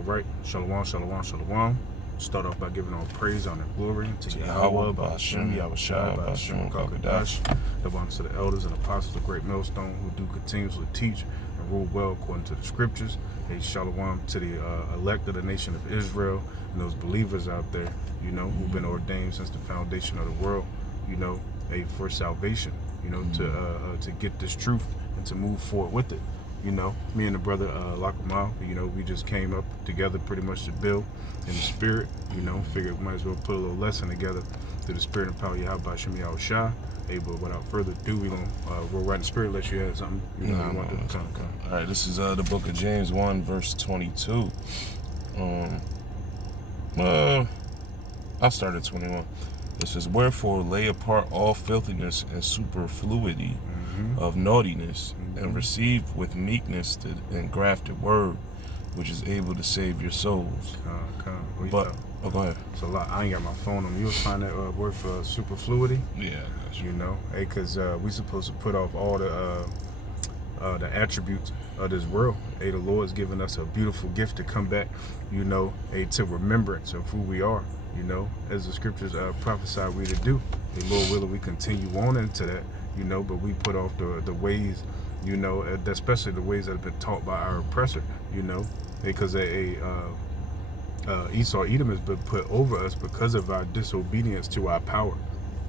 All right, shalom, shalom, shalom. Start off by giving all praise, honor, and glory to Yahweh, Ba'ashem, Yahushua, Ba'ashem, Kakadash. The ones to the elders and apostles of Great Millstone who do continuously teach and rule well according to the scriptures. Hey, shalom to the elect of the nation of Israel and those believers out there, you know, who've been ordained since the foundation of the world, you know, for salvation, you know, to get this truth and to move forward with it. You know, me and the brother Lakamal, you know, we just came up together pretty much to build in the spirit, you know, figured we might as well put a little lesson together through the spirit and power of Yahweh Shem Yahushua. Hey, but without further ado, we're going to roll right in the spirit unless you had something you know you want to come. All right, this is the book of James 1, verse 22. I'll start at 21. It says, wherefore lay apart all filthiness and superfluity of naughtiness, and receive with meekness the engrafted word, which is able to save your souls. Go ahead. It's a lot. I ain't got my phone on me. You'll find that word for superfluity. Yeah, that's you know, hey, because we supposed to put off all the attributes of this world. Hey, the Lord's given us a beautiful gift to come back, you know, hey, to remembrance of who we are. You know, as the scriptures prophesy we to do. The Lord willing, we continue on into that. You know, but we put off the ways, you know, especially the ways that have been taught by our oppressor, you know, because Esau, Edom has been put over us because of our disobedience to our power.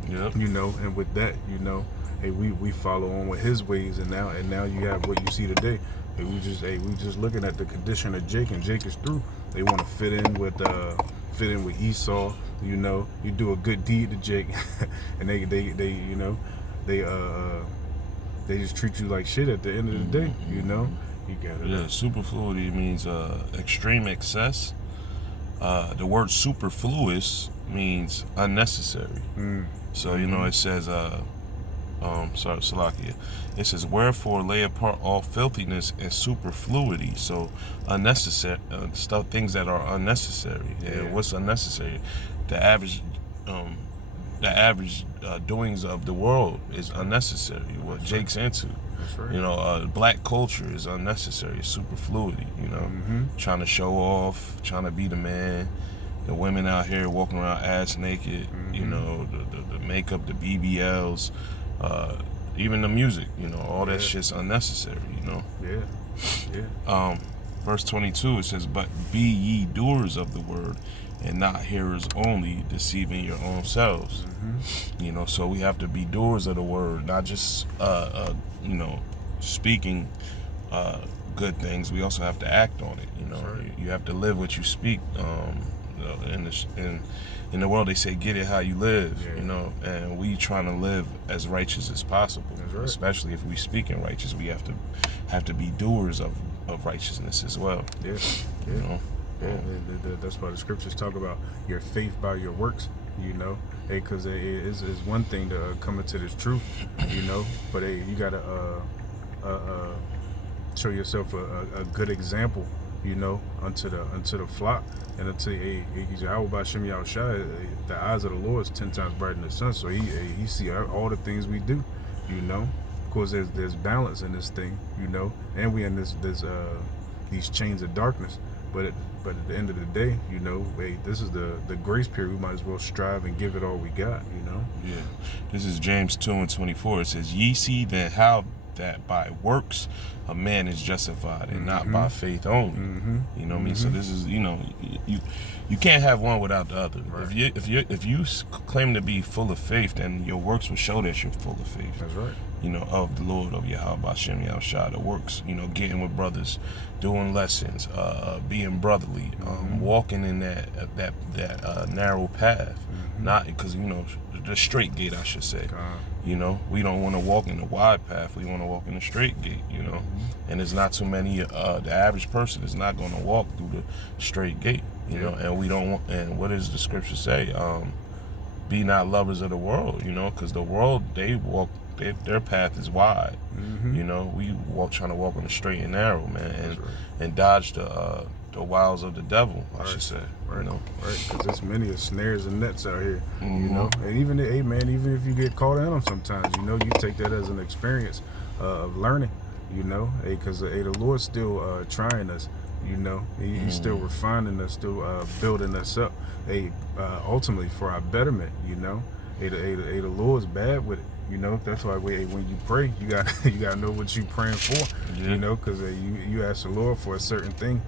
Yep. You know, and with that, you know, hey, we follow on with his ways, and now you have what you see today. Hey, we just looking at the condition of Jake, and Jake is through. They want to fit in with Esau. You know, you do a good deed to Jake, and they you know. They just treat you like shit at the end of the day, you know. You got it. Yeah, superfluity means extreme excess. The word superfluous means unnecessary. So you know it says, Salakia. It says, wherefore lay apart all filthiness and superfluity. So unnecessary stuff, things that are unnecessary. Yeah. And what's unnecessary? The average doings of the world is unnecessary. What Jake's into, right. You know, black culture is unnecessary. It's superfluity. You know, trying to show off, trying to be the man. The women out here walking around ass naked. You know, the makeup, the BBLs, even the music. You know, all that shit's unnecessary. You know. Yeah. Verse 22 it says, but be ye doers of the word, and not hearers only, deceiving your own selves. You know, so we have to be doers of the word, not just you know, speaking good things. We also have to act on it. You know, you have to live what you speak. In the world they say, get it how you live. You know, and we trying to live as righteous as possible. Especially if we speak in righteous, we have to be doers of righteousness as well. You know. Yeah, that's why the scriptures talk about your faith by your works, you know. Hey, because it's one thing to come into this truth, you know, but hey, you gotta show yourself a good example, you know, unto the flock, and unto Yahweh Shem Yahushua. The eyes of the Lord is 10 times brighter than the sun, so he see all the things we do, you know. Of course, there's balance in this thing, you know, and we in these chains of darkness. But at the end of the day, you know, hey, this is the grace period. We might as well strive and give it all we got, you know. Yeah. This is James 2:24. It says, ye see then how that by works a man is justified, and not by faith only. You know what I mean? So this is, you know, you can't have one without the other. Right. If you claim to be full of faith, then your works will show that you're full of faith. That's right. You know, of the Lord, of Yahweh Shem Yahushua, the works, you know, getting with brothers, doing lessons, being brotherly, walking in that narrow path, not because, you know, the straight gate, I should say. You know, we don't want to walk in the wide path. We want to walk in the straight gate, you know. And there's not too many, the average person is not going to walk through the straight gate, you know. And we don't want, and what does the scripture say? Be not lovers of the world, you know, because the world, they walk, their path is wide. You know, we trying to walk on the straight and narrow, man, and dodge the wiles of the devil, I should say. You know, because there's many snares and nets out here. You know, and even if you get caught in them sometimes, you know, you take that as an experience of learning. you know, because the Lord's still trying us, you know. He's still refining us, still building us up, ultimately for our betterment, you know. The Lord's bad with it, you know. That's why when you pray, you gotta know what you praying for, you know, because you ask the Lord for a certain thing,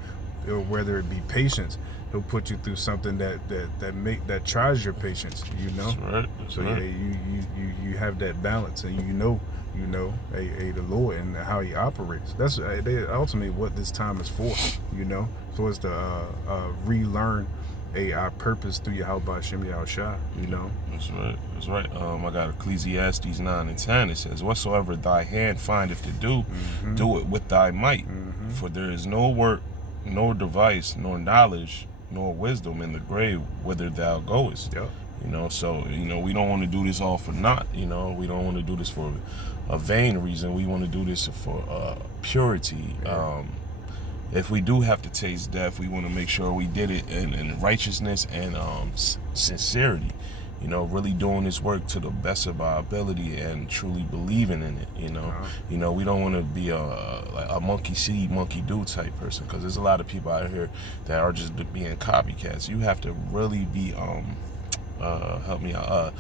whether it be patience. He'll put you through something that tries your patience, you know. That's right. That's right. Yeah, you have that balance, and you know, the Lord and how He operates. That's ultimately what this time is for, you know, for us to relearn our purpose through Yahweh Shem Yahushua, you know. That's right. That's right. I got Ecclesiastes 9:10. It says, "Whatsoever thy hand findeth to do, do it with thy might. For there is no work, nor device, nor knowledge, nor wisdom in the grave whither thou goest." Yep. You know, so, you know, we don't want to do this all for naught. You know, we don't want to do this for a vain reason. We want to do this for purity. Yeah. If we do have to taste death, we want to make sure we did it in righteousnness and sincerity. You know, really doing this work to the best of our ability and truly believing in it. You know, you know, we don't want to be a monkey see, monkey do type person, because there's a lot of people out here that are just being copycats. You have to really be help me out.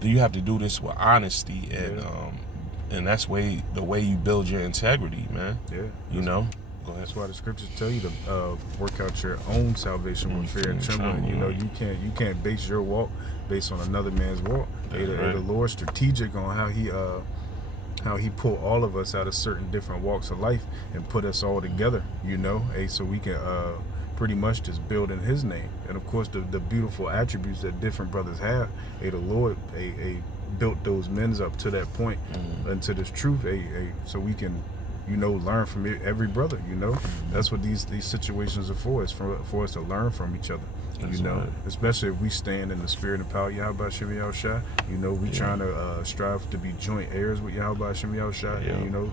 You have to do this with honesty and that's the way you build your integrity, man. Yeah. You know. Go ahead. That's why the scriptures tell you to work out your own salvation with fear and trembling. You know, you can't base your walk based on another man's walk. The Lord's strategic on how he pulled all of us out of certain different walks of life and put us all together. You know, so we can pretty much just build in His name. And of course, the beautiful attributes that different brothers have. The Lord built those men up to that point and to this truth. So we can, you know, learn from every brother, you know. That's what these situations are for. It's for us to learn from each other, you know. Especially if we stand in the spirit and power of Yahweh Shem Yahushua. You know, we trying to strive to be joint heirs with Yahweh Shem Yahushua, and, you know,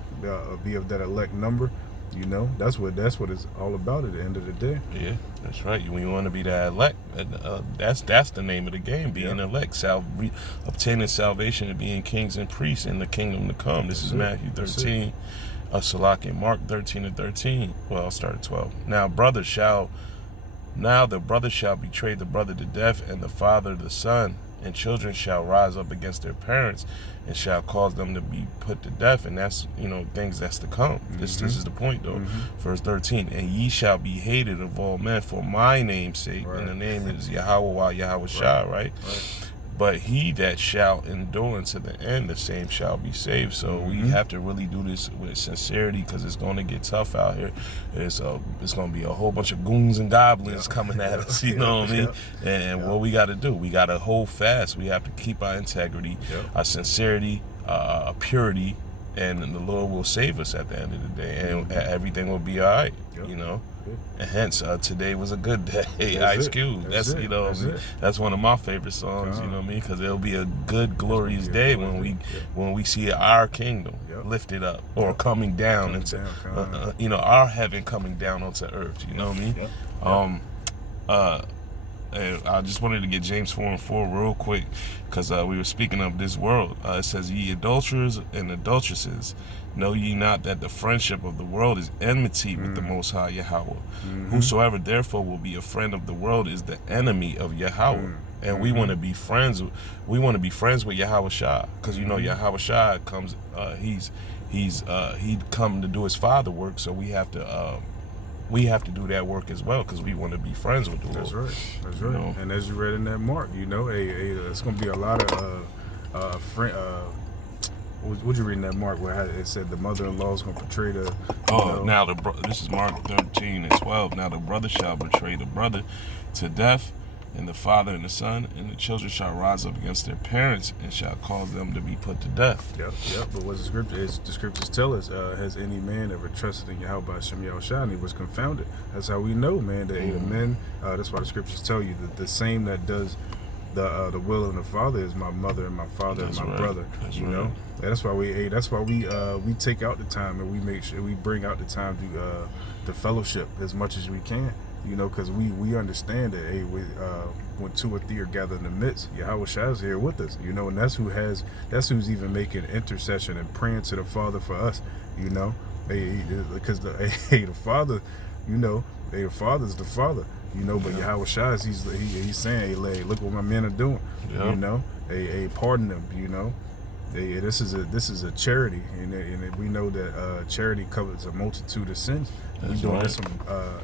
be of that elect number. You know, that's what it's all about at the end of the day. Yeah, that's right. When you want to be that elect, that's the name of the game, being elect, obtaining salvation and being kings and priests in the kingdom to come. This is Matthew 13. Salaki, Mark 13:13. Well, I'll start at 12. Now the brother shall betray the brother to death, and the father the son, and children shall rise up against their parents, and shall cause them to be put to death. And that's, you know, things that's to come. This is the point, though. Verse 13. And ye shall be hated of all men for my name's sake, and the name is Yahweh Yahushua, right? But he that shall endure unto the end, the same shall be saved. So we have to really do this with sincerity, because it's going to get tough out here. It's going to be a whole bunch of goons and goblins coming at us, you know what I mean? And what we got to do, we got to hold fast. We have to keep our integrity, our sincerity, our purity, and the Lord will save us at the end of the day, and everything will be all right, you know? And hence, today was a good day. Ice Cube. That's you know, that's one of my favorite songs. You know what I mean? Because it'll be a good, glorious day when we see our kingdom lifted up or coming down into, you know, our heaven coming down onto earth. You know what I mean? And I just wanted to get James 4:4 real quick, because we were speaking of this world. It says, "Ye adulterers and adulteresses, know ye not that the friendship of the world is enmity with the Most High Yahweh? Whosoever therefore will be a friend of the world is the enemy of Yahweh." And we want to be friends. We want to be friends with Yahweh Shah, because you know Yahweh Shah comes. He come to do His Father work, so we have to do that work as well, because we want to be friends with the Lord. That's right. That's right. You know? And as you read in that Mark, you know, it's going to be a lot of what you read in that Mark where it said the mother-in-law is going to betray the. Now this is Mark 13:12. Now the brother shall betray the brother to death, and the father and the son, and the children shall rise up against their parents, and shall cause them to be put to death. Yep. But what the scriptures tell us, has any man ever trusted in Yahweh Shem Yahushua, and he was confounded? That's how we know, man, that the men, that's why the scriptures tell you that the same that does the will of the Father is my mother and my father and my brother. You know, and that's why we take out the time, and we make sure we bring out the time to fellowship as much as we can. You know, because we understand that when two or three are gathered in the midst, Yahweh Shah is here with us. You know, and that's who's even making intercession and praying to the Father for us. You know, because the Father, you know, the Father's the Father, you know. But Yahweh Shai, he's saying, hey, look what my men are doing, you know. Pardon them, you know. This is a charity, and we know that charity covers a multitude of sins. We doing this on,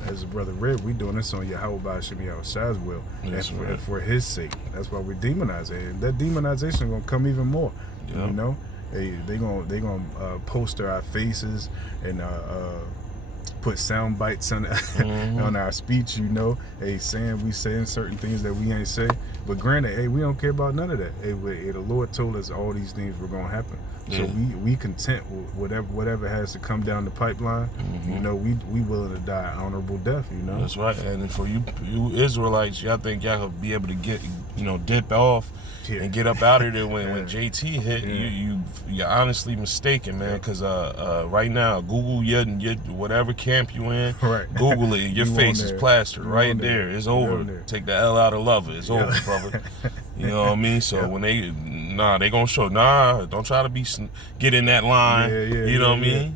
as a brother read, we doing this on Yahweh Ba'Shem Yahweh Shai's will, and for His sake. That's why we demonize it, and that demonization gonna come even more. You know, they gonna poster our faces and put sound bites on on our speech. You know, we saying certain things that we ain't say. But granted, we don't care about none of that. The Lord told us all these things were gonna happen. So we content with whatever has to come down the pipeline. You know, we willing to die an honorable death. You know. That's right. And for you Israelites, y'all think y'all will be able to get, dip off and get up out of there when JT hit? You're honestly mistaken, man. Because right now, Google your whatever camp you in. Right. Google it. Your face is plastered right there. It's over. Take the L out of lover. It's over, brother. You know what I mean? So when they gonna show. Don't try to get in that line. You know what I mean?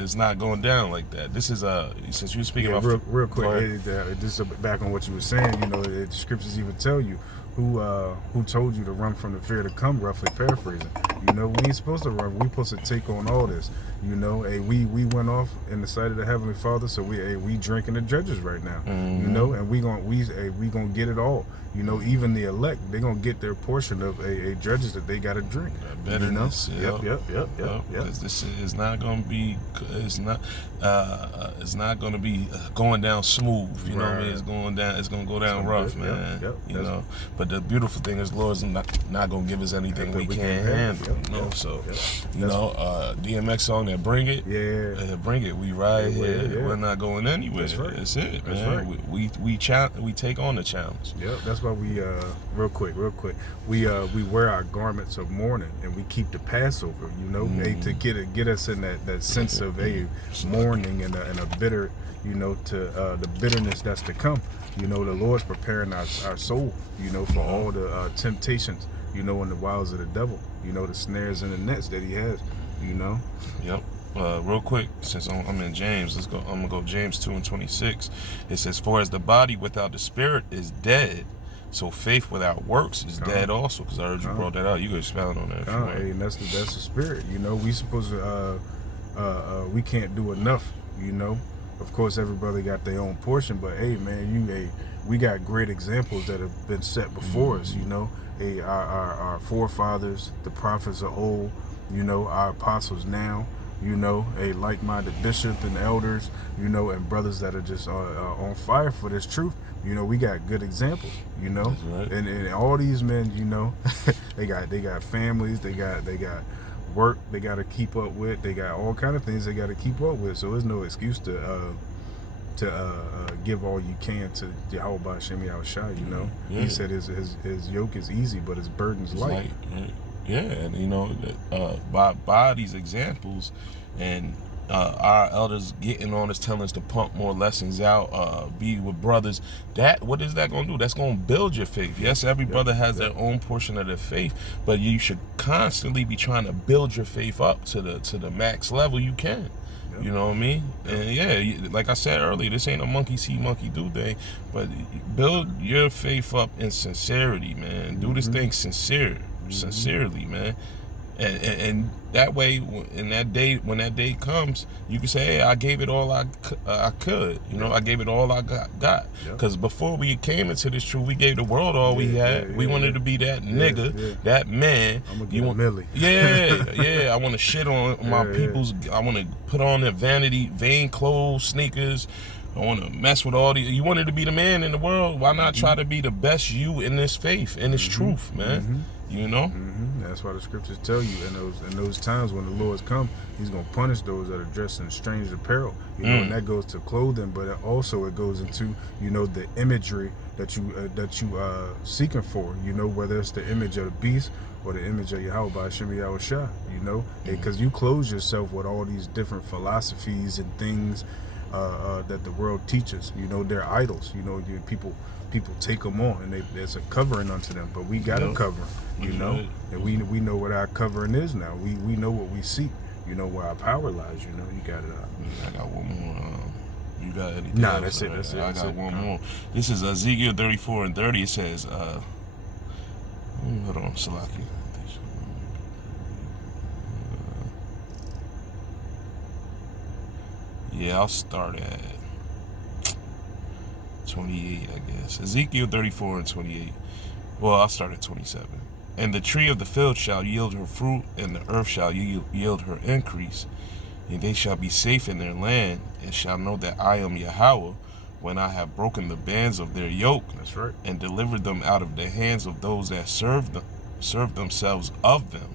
It's not going down like that. This is since you were speaking about real quick. Just back on what you were saying. You know, the scriptures even tell you who told you to run from the fear to come. Roughly paraphrasing. You know, we ain't supposed to run. We supposed to take on all this. You know, we went off in the sight of the Heavenly Father, so we drinking the judges right now. You know, and we gonna get it all. You know, even the elect, they gonna get their portion of a judges that they gotta drink. Bitterness. You know? Yep. Because this is not gonna be. It's not gonna be going down smooth. You know what I mean? It's going down. It's gonna go down rough, man. You know. But the beautiful thing is, Lord's not gonna give us anything we can't handle. You know. So, you know, DMX song that Bring It. Bring It. We right here. We're not going anywhere. That's right. That's it, That's man. Right. We take on the challenge. Yep. That's why we real quick. We wear our garments of mourning and we keep the Passover. You know, to get us in that sense of mourning and a bitter. You know, to the bitterness that's to come. You know, the Lord's preparing our soul. You know, for all the temptations. You know, and the wiles of the devil. You know, the snares and the nets that he has. You know. Yep. Real quick, since I'm in James, I'm gonna go James 2:26. It says, "For as the body without the spirit is dead, so faith without works is dead also." Because I heard you brought that out. You can expound on that. And that's the spirit. You know, we supposed to we can't do enough. You know, of course, every brother got their own portion, but hey, man, we got great examples that have been set before us. You know, our forefathers, the prophets of old. You know, our apostles now. You know, a like-minded bishop and elders, you know, and brothers that are just on fire for this truth. You know, we got good examples, you know. That's right. And all these men, you know, they got families, they got work they got to keep up with, they got all kind of things they got to keep up with. So there's no excuse to give all you can to Yahweh Ba'Shem Yahweh Shai, you know. He said his yoke is easy, but his burden's light. Yeah, and you know, by these examples and our elders getting on us, telling us to pump more lessons out, be with brothers. What is that going to do? That's going to build your faith. Yes, every brother has their own portion of their faith, but you should constantly be trying to build your faith up to the max level you can. You know what I mean? And like I said earlier, this ain't a monkey see, monkey do thing, but build your faith up in sincerity, man. Do this thing sincerely, man. And that way, when that day comes, you can say, hey, I gave it all I could. You know, I gave it all I got. Because before we came into this truth, we gave the world all we had. We wanted to be that nigga, that man. I'm gonna get a milli. I want to shit on my people's. I want to put on their vanity, vain clothes, sneakers. I want to mess with all the. You wanted to be the man in the world. Why not try to be the best you in this faith, in this truth, man? You know. That's why the scriptures tell you in those times when the Lord's come, He's gonna punish those that are dressed in strange apparel. You know, and that goes to clothing, but also it goes into, you know, the imagery that you seeking for. You know, whether it's the image of the beast or the image of Yahweh Ba'Shem Yahweh Shai. You know, because you close yourself with all these different philosophies and things that the world teaches. You know, they're idols. You know, people take them on, and there's a covering unto them. But we got a covering, you know, and we know what our covering is now. We know what we seek. you know where our power lies. You know, you got it. I got one more. You got anything Nah, else? that's it. That's it. I That's got it. one more. This is Ezekiel 34:30. It says, hold on, Salaki. Yeah, I'll start at 28, I guess. Ezekiel 34:28. Well, I'll start at 27. And the tree of the field shall yield her fruit, and the earth shall yield her increase. And they shall be safe in their land, and shall know that I am Yahweh, when I have broken the bands of their yoke. That's right. And delivered them out of the hands of those that serve themselves of them.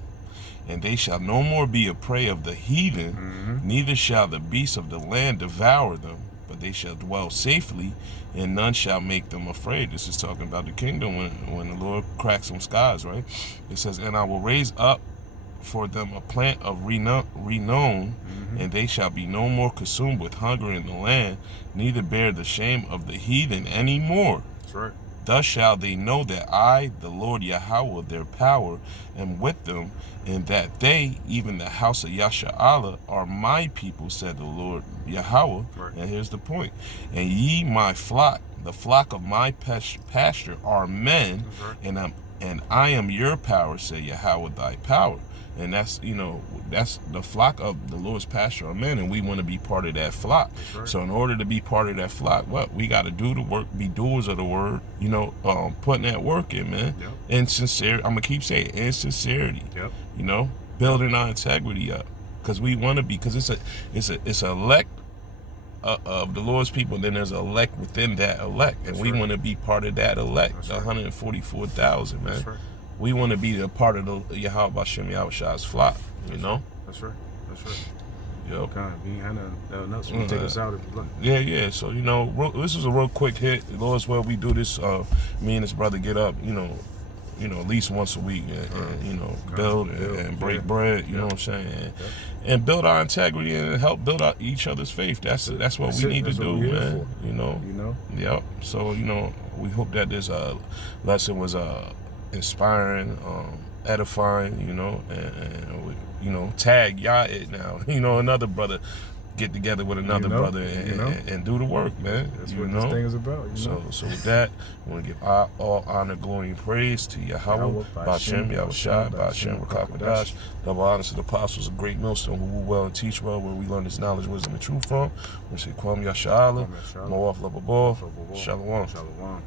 And they shall no more be a prey of the heathen, neither shall the beasts of the land devour them, but they shall dwell safely, and none shall make them afraid. This is talking about the kingdom when the Lord cracks some skies, right? It says, and I will raise up for them a plant of renown, and they shall be no more consumed with hunger in the land, neither bear the shame of the heathen any more. That's right. Thus shall they know that I, the Lord Yahweh, their power, am with them, and that they, even the house of Yasha'Allah, are my people, said the Lord Yahweh. Right. And here's the point. And ye, my flock, the flock of my pasture, are men, Right. and I am your power, said Yahweh, thy power. And that's, that's the flock of the Lord's pasture are men, and we want to be part of that flock. Right. So in order to be part of that flock, what? We got to do the work, be doers of the word, putting that work in, man. Yep. In sincerity, I'm going to keep saying in sincerity, Yep. building our integrity up. Because we want to be, because it's a elect of the Lord's people, and then there's an elect within that elect. And That's we right. want to be part of that elect, That's the right. 144,000, man. That's right. We want to be a part of the Yahweh Bashem Yahweh's flock, That's right. That's right. Yo. God, we ain't had nothing else. You can take us out if you like. Yeah. So, this is a real quick hit. The Lord's well, we do this. Me and this brother get up, at least once a week and build and break bread, you know what I'm saying? And build our integrity and help build out each other's faith. That's what we need to do, man. You know? Yep. So, we hope that this lesson was inspiring, edifying, and we, tag y'all it now. Another brother get together with another brother and do the work, man. That's what this thing is about. So with that, I want to give all honor, glory, and praise to Yahweh, Ba'Shem, Yahushua, Ba'Shem, Rakakadash. Double honors to the apostles of Great Millstone who rule well and teach well, where we learn this knowledge, wisdom, and truth from. We say, Kwam Yasha'Allah, Mawaf Lababor, Shalom. Shalom.